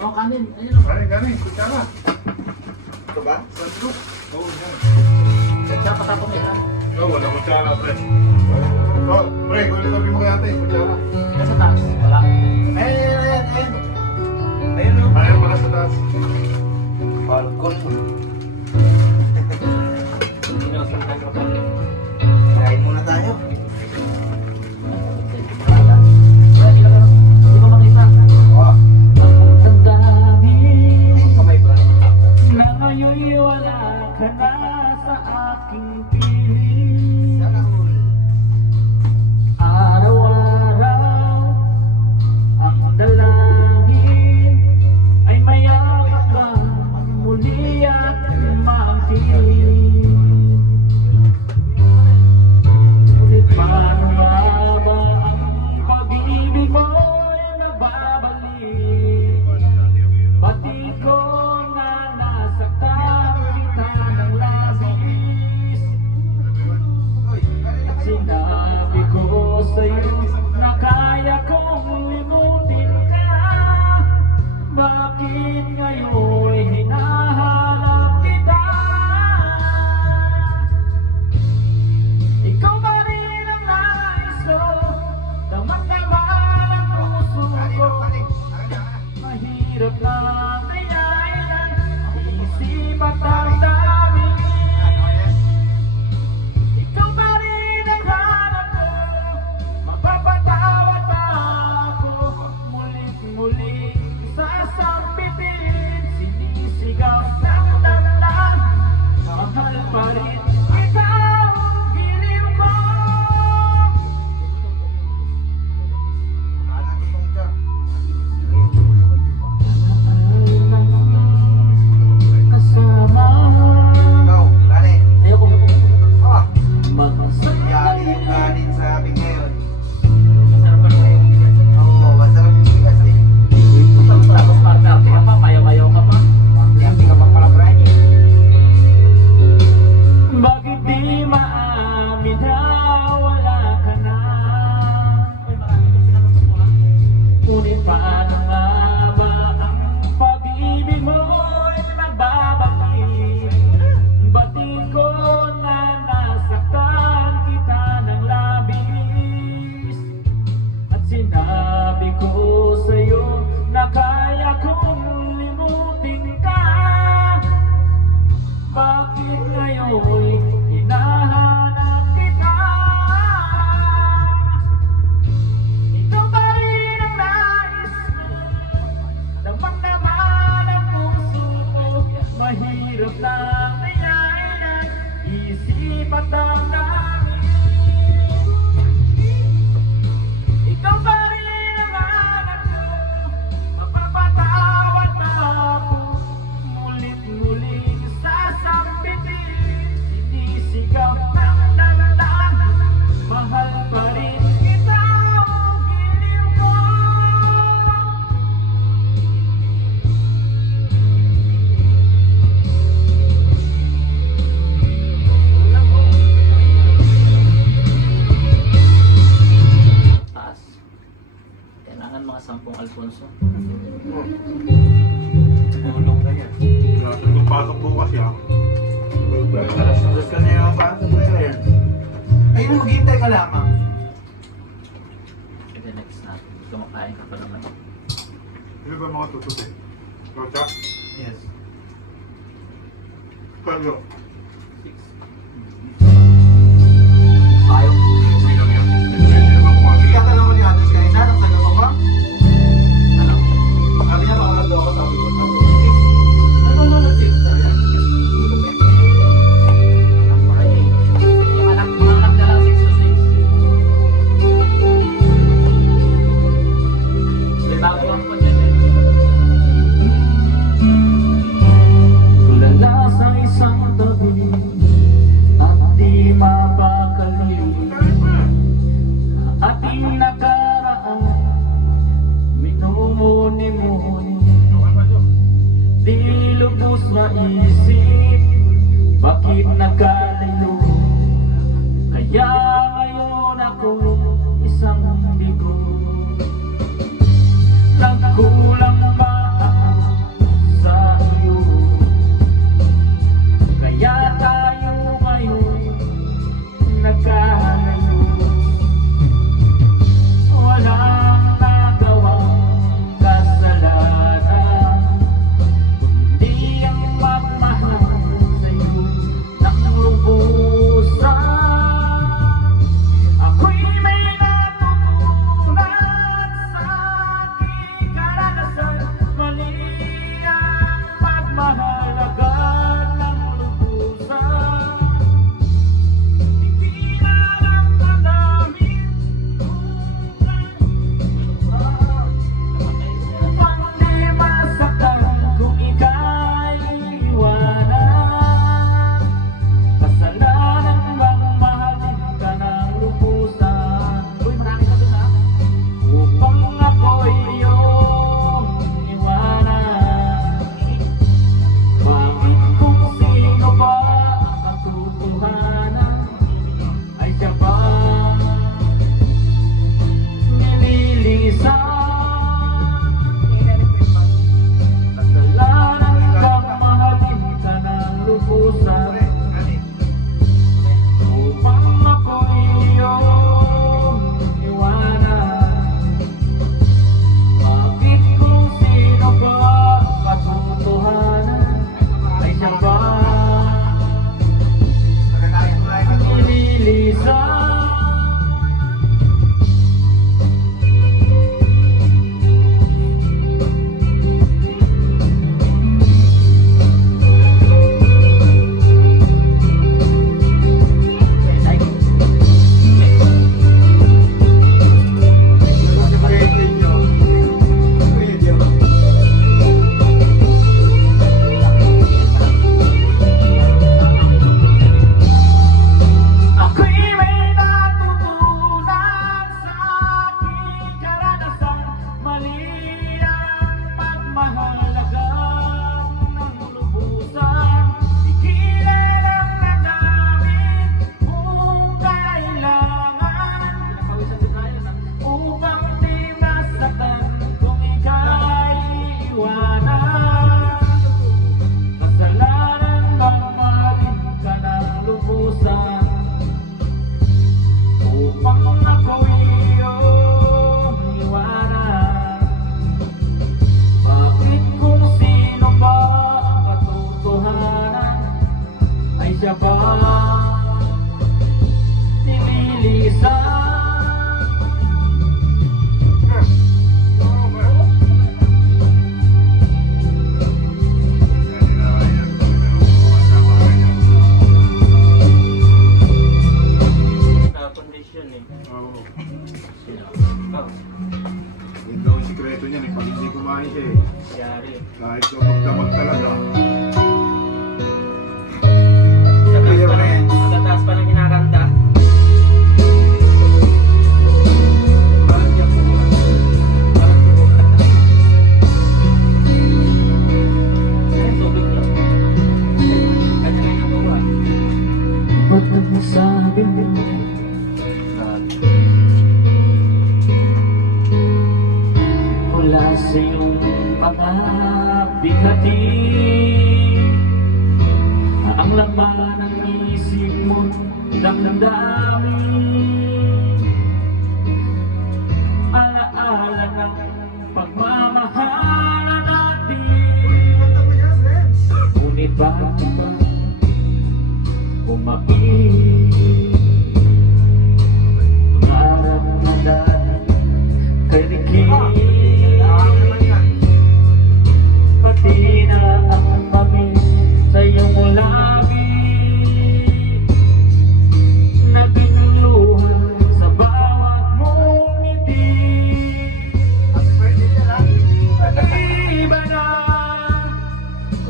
Oh, kanin. Ayun o. Kanin, kutsara. Ito ba? Sandok. Oo, yan. Siya patapong isa. Oo, wala kutsara, pre. Oh, pre, kung sabi mo kaya natin, kutsara. Kasi taas. Wala. Ayan. Ayun o. Ayaw pala sa taas. Falcon. Sinusundan ko pa rin. Kain muna tayo. Di ba makita? Wow. Ang dami Kamay ba? na ngayon'y wala ka na sa aking piling. Sana all. Araw-araw ang dalangin ay mayakap ka muli at maangkin. Ngunit paano nga ba ang pag-ibig mo'y nagbabalik? Pati ko na nasaktan kita ng labis. Uy, kanina kayo. Sinabi ko sa'yo na kaya kong limutin ka. Bakit ngayon hinahanap kita? Ikaw ba rin ang nais ko? Damang-daman ang puso ko. Mahirap na kayain isip at damdamin. Ikaw pa rin ang hanap ko. Mapapatawad ba ako? Mulit-muling sasampitin. Sinisigaw ng dalan. Mahal pa rin kita ang giliw ko. Kasama Ikaw, kanin. ayoko Ah, magsasaya. yari yung kanin sa amin ngayon. Oo, masarap yung bigas eh. Tapos partner ka pa, mayaw-mayaw ka pa. Hindi ka pa pala Brian eh. Bakit di maamin na wala ka na? Ngunit paano nga ba ang pag-ibig mo'y nagbabalik? Ba't ko na nasaktan kita ng labis? At sinabi ko sa'yo na kaya kong limutin ka. Bakit ngayon hinahanap kita? Ikaw pa rin ang nais ko. Damang-daman ang puso ko. Mahirap na kayain isip at damdamin. Ikaw pa rin ang hanap ko. Mapapatawad na ako. Mulit-muling sasampitin. Sinisigaw ng dalan. Mahal pa rin kita ang giliw ko. Taas. Kailangan mga 10 Alfonso. Tulong na yan. Kung pasok bukas yan. Alas 2 ka na yung pasok mo sir. Ayun, maghintay ka lamang. And then next na, kumakain ka pa naman. Ano ba mga tututi? Kotsa? Yes. Kalo. 6. Ayaw. Hindi lang yan. Hindi naman kumakain. Ikatanong ko ni Atos kanina, nang sagot ko ba? Ano? Sabi niya, maulag daw ako, sabi ko. Ano? 6? Yung anak na lang 6 to 6. May bago ang po dyan eh. Tulala sa isang tabi at di mapakali ating nakaraan, minumuni-muni, di lubos maisip bakit nagkalayo. Kaya ngayon ako isang bigo. Nagkulang ba ako ka ba nililisan? Kondisyon eh. Oo. Oh, Yun daw ang sikreto niyan eh. Pag hindi kumain siya eh. yari. Kahit daw magdamag talaga. Magtataas pa ng kinakanta. Parang yan po. Parang tubo. Ay, tubig lang. Kanya lang yung buwa. Ba't nagmasabi mo mula sa iyong mga bigati? Ang laman ng isip mo damdamin, alaala ng pagmamahala natin. Ngunit bakit ba umain? Pangarap na dati kay Ricky, pati na ang kami sa iyong labi, naging luha sa bawat mong ngiti. Iba na,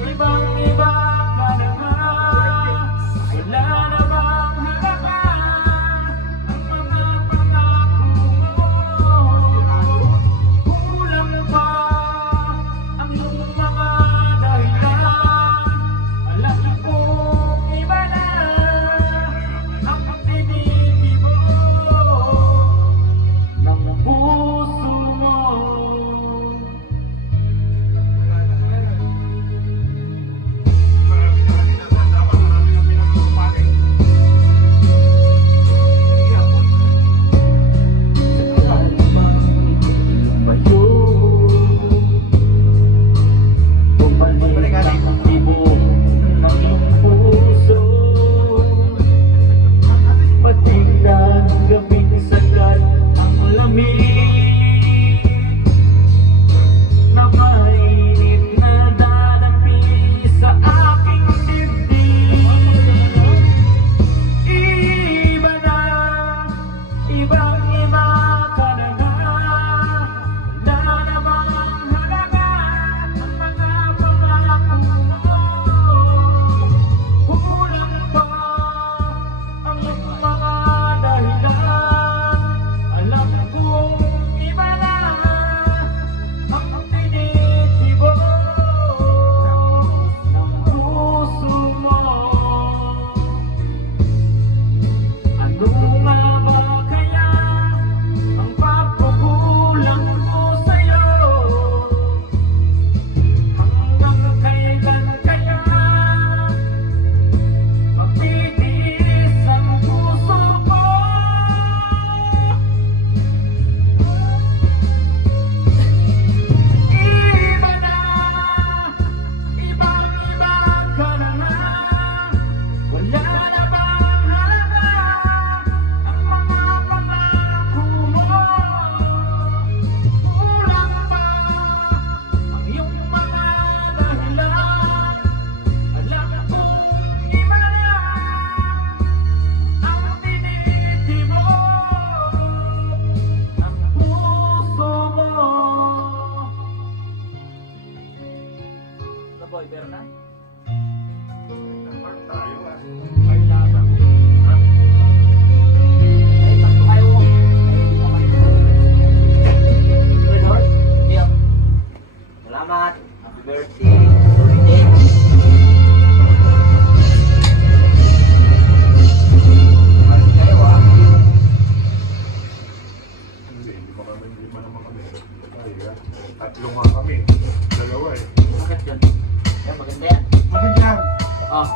ibang iba ka na nga, wala na bang halaga ang mga pangako mo? Kulang pa ang iyong mga dahilan. Alam kong iba na ang tinitibo ng puso mo. Marami na kami natanda. Marami kami nagpapagay. Bumalik ang tibok ng iyong puso, patignan gabing sagad ang lamig na mainit na dadampi sa aking dibdib. Iba na, ibang iba ka na nga, wala na bang halaga ang mga pangako mo? Kulang pa ang iyong mga dahilan. Alam kong iba na ang tinitibo ng puso mo. Ano nga ba kaya ang pagkukulang ko sa'yo? Hanggang kailan kaya magtitiis ang puso ko? Iba na, ibang iba ka na nga, wala na bang halaga ang mga pangako mo? Kulang pa ang iyong mga dahilan. Alam kong iba na ang tinitibo ng puso mo. Boy, pero na? Nagpart tayo ah. Ay, labang. Ay, pagto kayo mo. Red horse? Yeah. Salamat. Happy birthday. Kayo ah. Hindi pa naman kami. Ay, ah. Tatlo nga kami. Dalawa eh. Bakit yun? Ay, maganda yan. Maganda. Oh.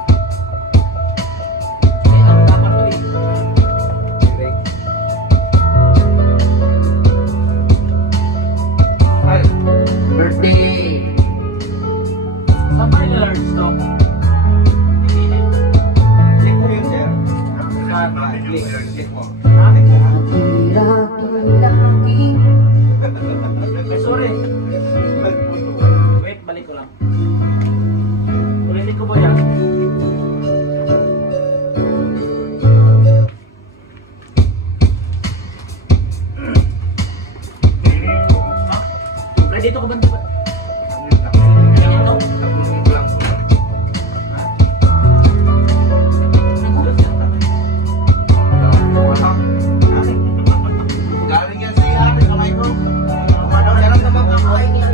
Ay, ang dapat to eh. Greg. Ay, birthday! Saan ba yung alerts to? Hindi. Check mo. Akin ka. Hirap ang laging Eh, sorry. Wait, balik ko lang. Ulitin ko ba yan? Ay, dito ko ba? Dito? Tapulungin ko lang po. Ha? Nagulat siya. Akin. Galing yan sa ate, kamay ko. Ano, Sarap naman kakain niya.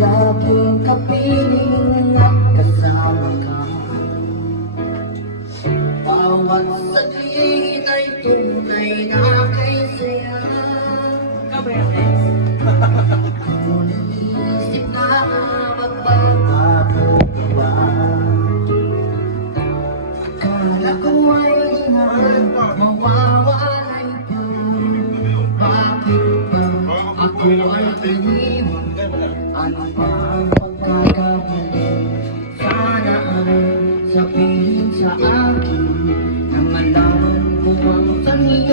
laging kapiling at kasama ka. Bawat saglit ay tunay na kay saya. Kabayan, Ngunit isip na magbabago ba? Akala ko ay mawawalay ka. Bakit ba ako ay iniwan? Ano ba ang pagkakamali? Sana ay sabihin sa akin na malaman mo ang sanhi.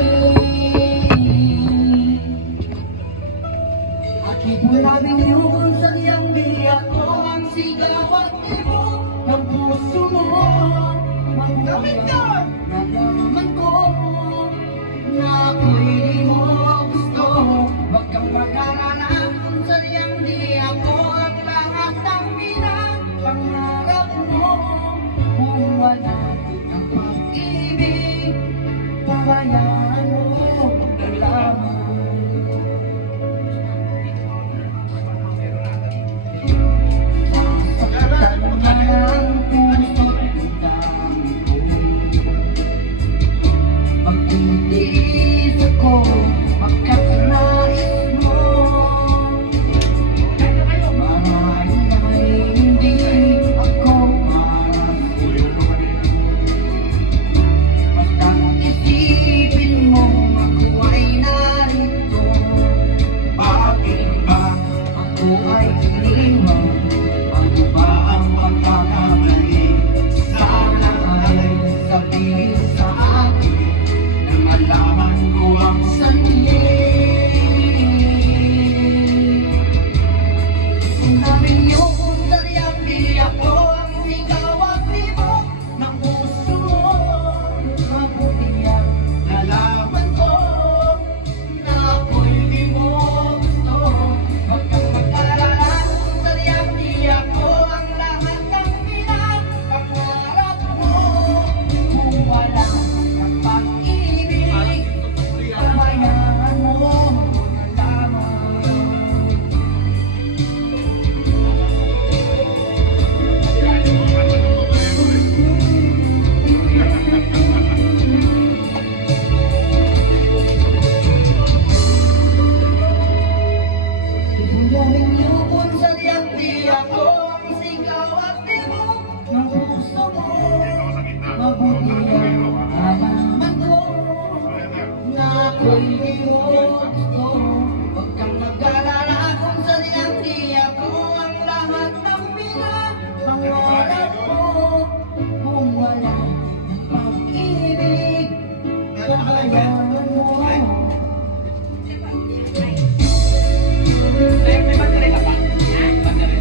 Bakit mo namin yung sadyang di ako ang sigaw at tibok ng puso mo? Magdamit ka! Nalaman ko na ako'y di mo gusto. Huwag kang mag-alala kung sadyang di ako ang lahat ng pinapangarap mo. Kung wala ang pag-ibig, pabayaan mo lamang. Saktan na ang puso't damdamin ko. Pagtitiis ako, pagkakanais mo. Marahil ay hindi ako para sa'yo. Basta't isipin mo ako ay narito. Bakit ba ako ay iniwan? Ano ba ang pagkakamali? Sana ay sabihin sa akin na malaman ko ang sanhi. Sinabi niyo kung sadyang di ako ang sigaw at tibok ng puso mo. Mabuti yan, nalaman ko na ako'y di mo gusto. Huwag kang mag-alala kung sadyang di ako ang lahat ng pinapangarap mo. Kung wala ang pag-ibig, pabayaan mo na lamang. Tingnan niyo kung sadyang di ako ang sigaw at tibok ng puso mo. Mabuti yan, nalaman ko na ako'y di mo gusto. Huwag kang mag-alala kung sadyang di ako ang lahat ng pinapangarap mo. Kung wala ng pag-ibig, pabayaan mo. may battery ka pa? Battery.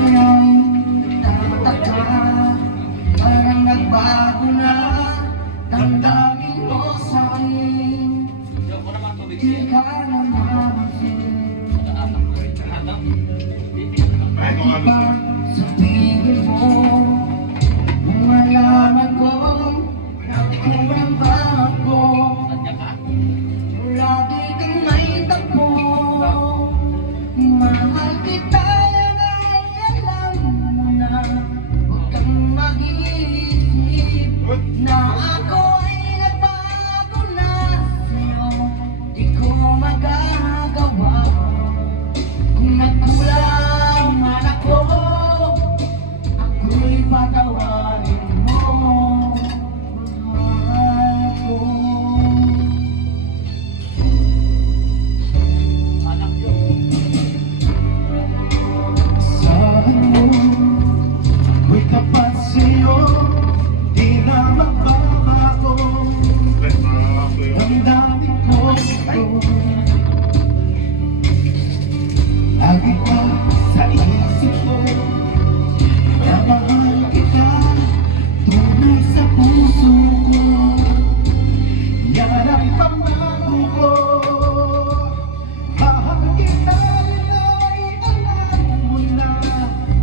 Kaya Yan ang pangako ko. Mahal kita rin ay alam mo na.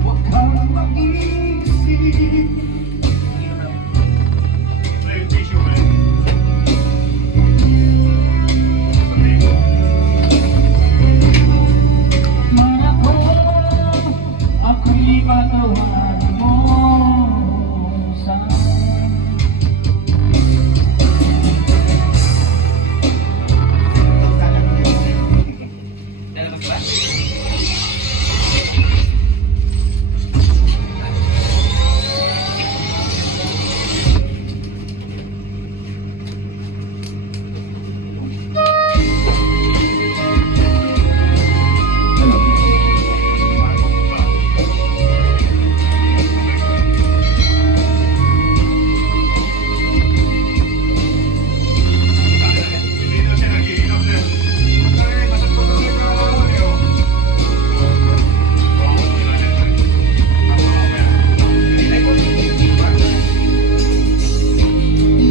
Huwag kang mag-iisip. May tissue ba eh? Sabihin ko. Mga ko, ako'y patawarin mo sana. Hindi na siya nag-iinom sir. Ay, masakot na ito ang ako niyo.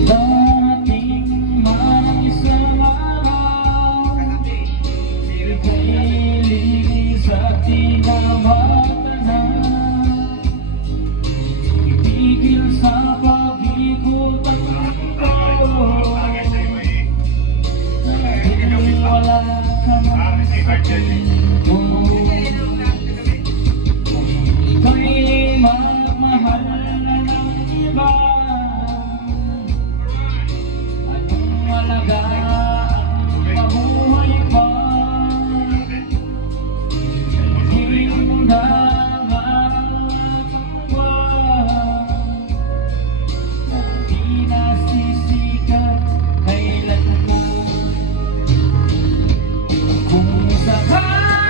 Darating man ang isang araw, ika'y linis at tinamatanan. Itigil sa pag-ikot ang mundo, dahil wala ka man sa tingin ko. Kung ika'y magmahal na ng iba, anong malaga ang mabuhay pa? Hindi mo na matuwa na di nasisikat kailanman. Kung sakali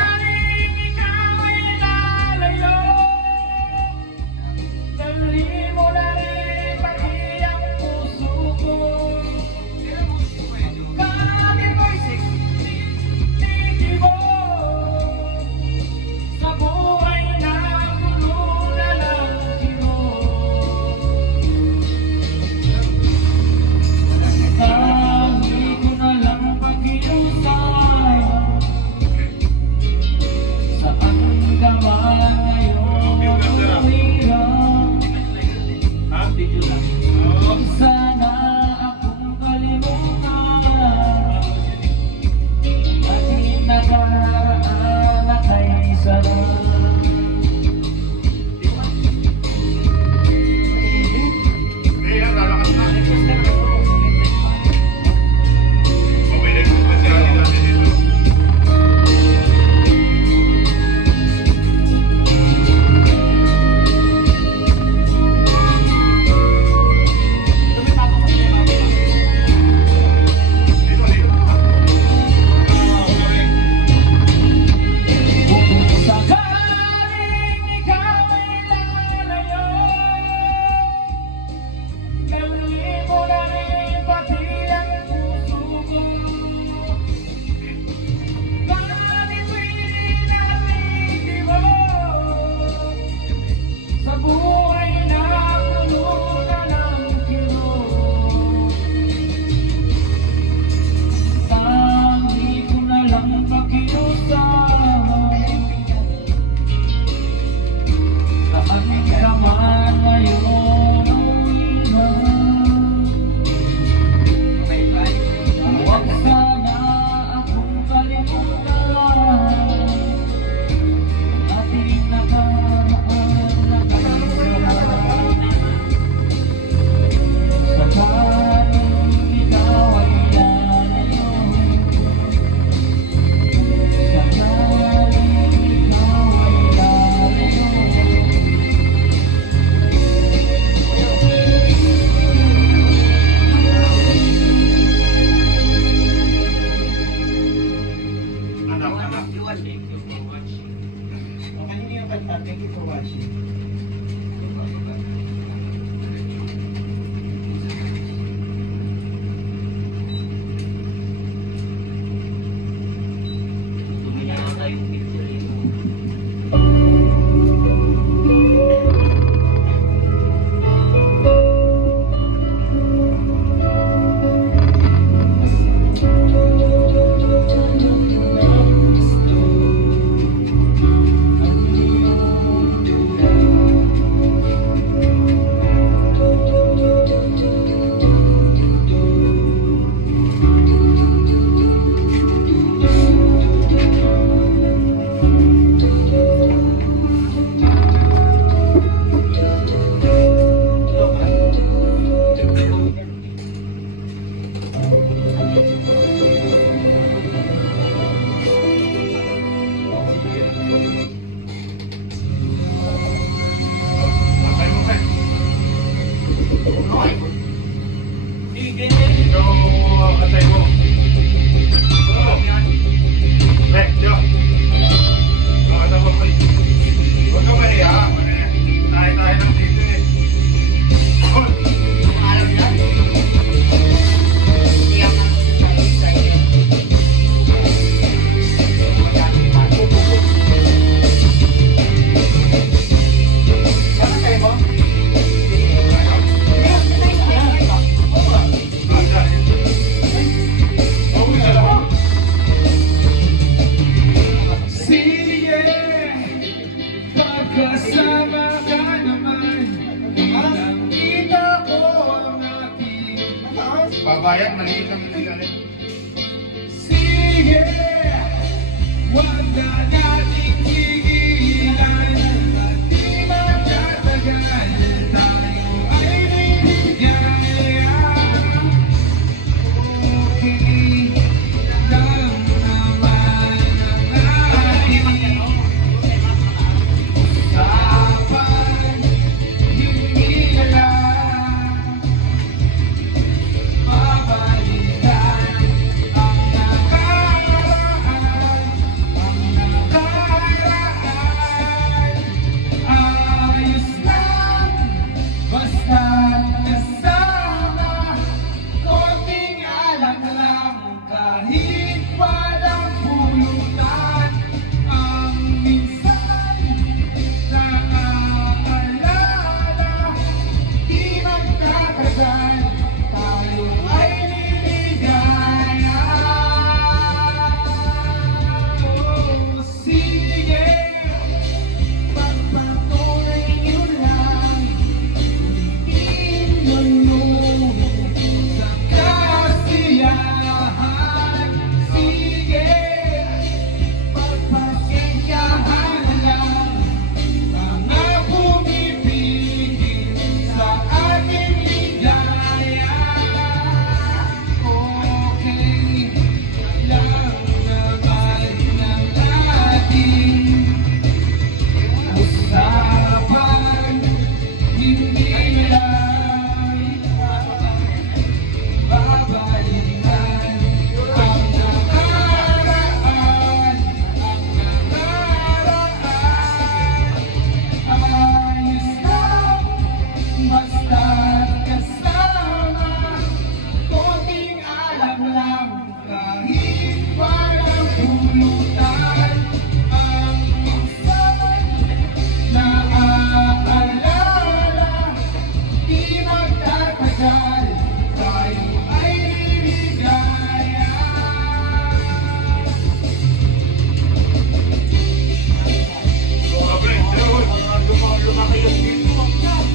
Sige, wag na nating tigilan at di magtatagal, tayo ay may ligaya. Okay lang naman ang ating usapan, hindi na lang babalikan ang nakaraan. Ayos lang, basta't kasama, konting alak lang, kahit walang pulutan. Ang minsan naaalala, di magtatagal, tayo ay liligaya. Oh, sige, pagpatuloy nyo lang, inuno sa kasiyahan. Sige, pagpasensyahan lang mga pumipigil sa ating ligaya. Okay lang naman ang ating usapan, hindi na lang babalikan ang nakaraan. Ayos lang, basta't kasama, konting alam lang, kahit walang pulutan. Ang minsan naaalala, di magtatagal, tayo ay liligaya. Okay lang naman ang ating usapan,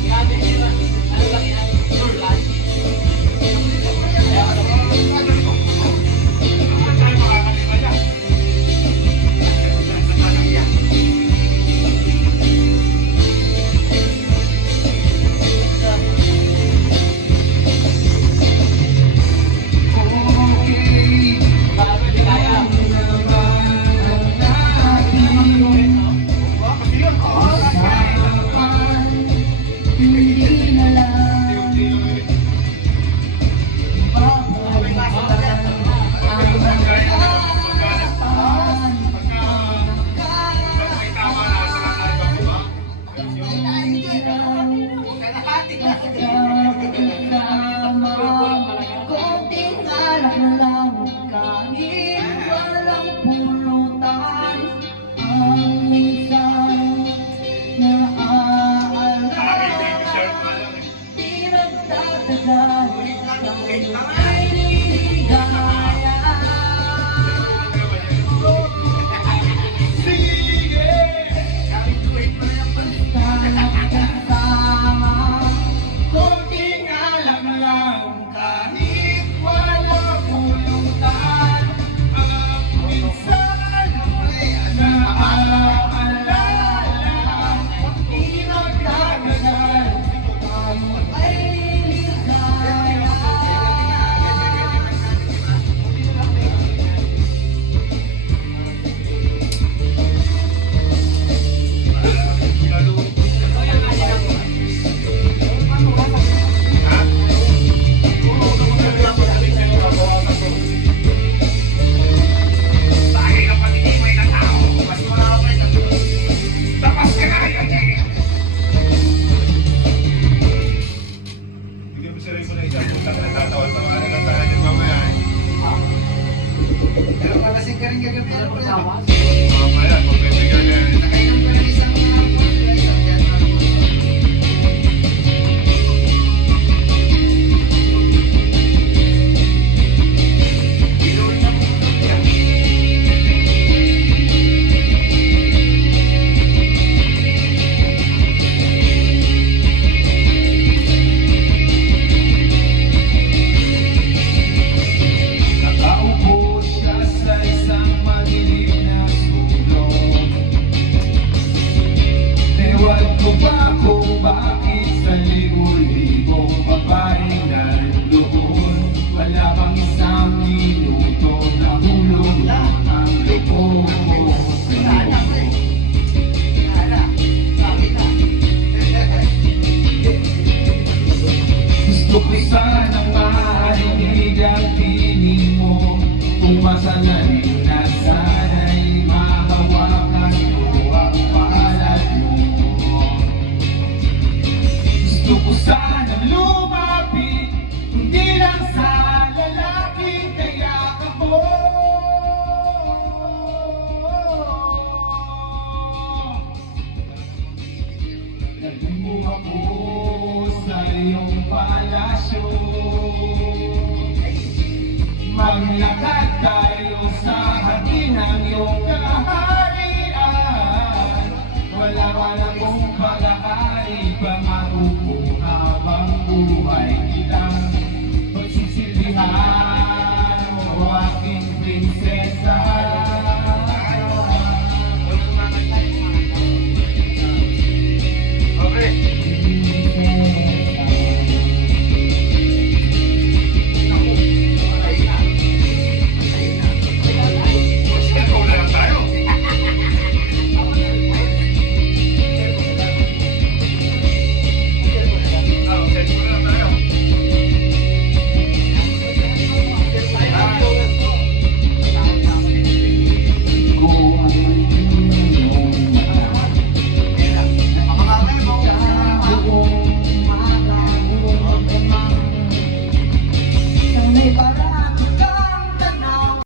hindi na lang babalikan ang nakaraan. Konting alam lang, kahit walang pulutan. Ang minsan naaalala, di magtatagal, tayo ay liligaya. Sige, basta't kasama, konting alam lang, kahit walang pulutan. Ang minsan naaalala, di magtatagal, tayo ay liligaya. Bigyan mo si Ray ko na isa, punta ka na tatawa, tawanan lang tayo din mamaya. Pero palasing ka rin gagabi. Mamaya, pagbibigyan na yan. Nakainom ko ng isang Masalamin na sana'y mahawakan ko ang palad mo. Gusto ko sanang lumapit, hindi lang sa lalaking kayakap mo. Nagmumbo ako sa iyong palasyo. Maglakad tayo sa hardin ng iyong kaharian. Walang kong pag-aari, pangako ko habang buhay kitang pagsisilbihan. O aking prinsesa,